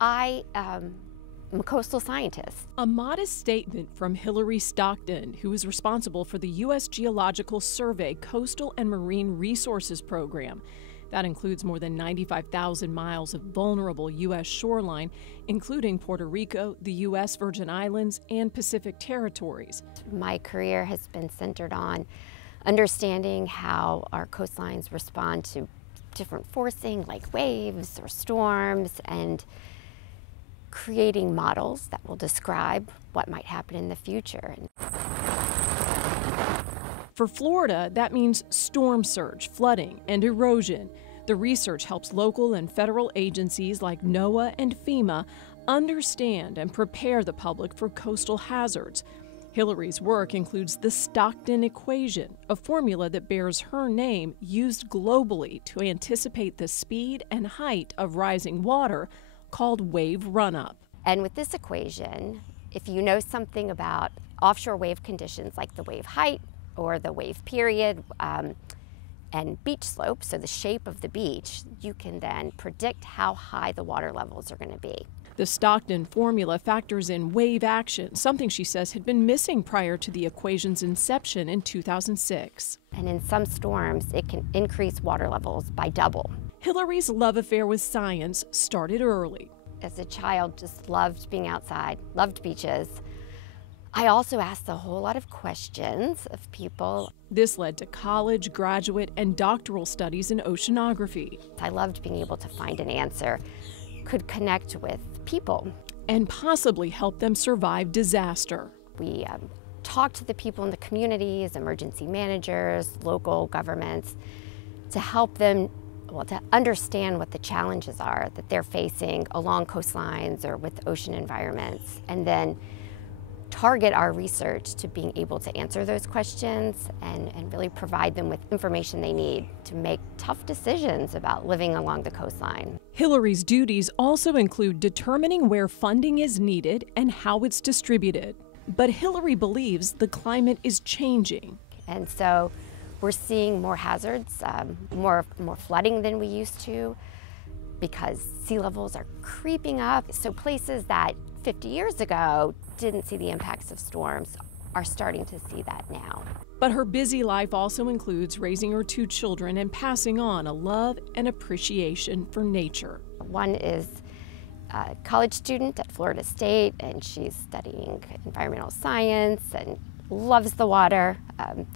I'm a coastal scientist. A modest statement from Hilary Stockdon, who is responsible for the U.S. Geological Survey Coastal and Marine Resources Program. That includes more than 95,000 miles of vulnerable U.S. shoreline, including Puerto Rico, the U.S. Virgin Islands, and Pacific territories. My career has been centered on understanding how our coastlines respond to different forcing like waves or storms, and creating models that will describe what might happen in the future. For Florida, that means storm surge, flooding, and erosion. The research helps local and federal agencies like NOAA and FEMA understand and prepare the public for coastal hazards. Hilary's work includes the Stockdon equation, a formula that bears her name, used globally to anticipate the speed and height of rising water, called wave run-up. And with this equation, if you know something about offshore wave conditions like the wave height or the wave period and beach slope, so the shape of the beach, you can then predict how high the water levels are going to be. The Stockdon formula factors in wave action, something she says had been missing prior to the equation's inception in 2006. And in some storms, it can increase water levels by double. Hilary's love affair with science started early. As a child, just loved being outside, loved beaches. I also asked a whole lot of questions of people. This led to college, graduate, and doctoral studies in oceanography. I loved being able to find an answer, could connect with people. And possibly help them survive disaster. We talked to the people in the communities, emergency managers, local governments, to help them to understand what the challenges are that they're facing along coastlines or with ocean environments, and then target our research to being able to answer those questions and really provide them with information they need to make tough decisions about living along the coastline. Hilary's duties also include determining where funding is needed and how it's distributed. But Hilary believes the climate is changing. And so we're seeing more hazards, more flooding than we used to, because sea levels are creeping up. So places that 50 years ago didn't see the impacts of storms are starting to see that now. But her busy life also includes raising her 2 children and passing on a love and appreciation for nature. One is a college student at Florida State, and she's studying environmental science and loves the water.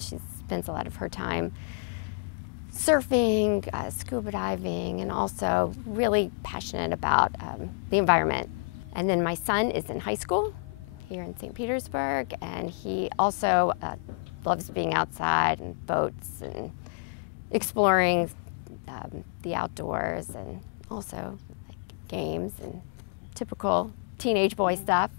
She spends a lot of her time surfing, scuba diving, and also really passionate about the environment. And then my son is in high school here in St. Petersburg, and he also loves being outside and boats and exploring the outdoors, and also like games and typical teenage boy stuff.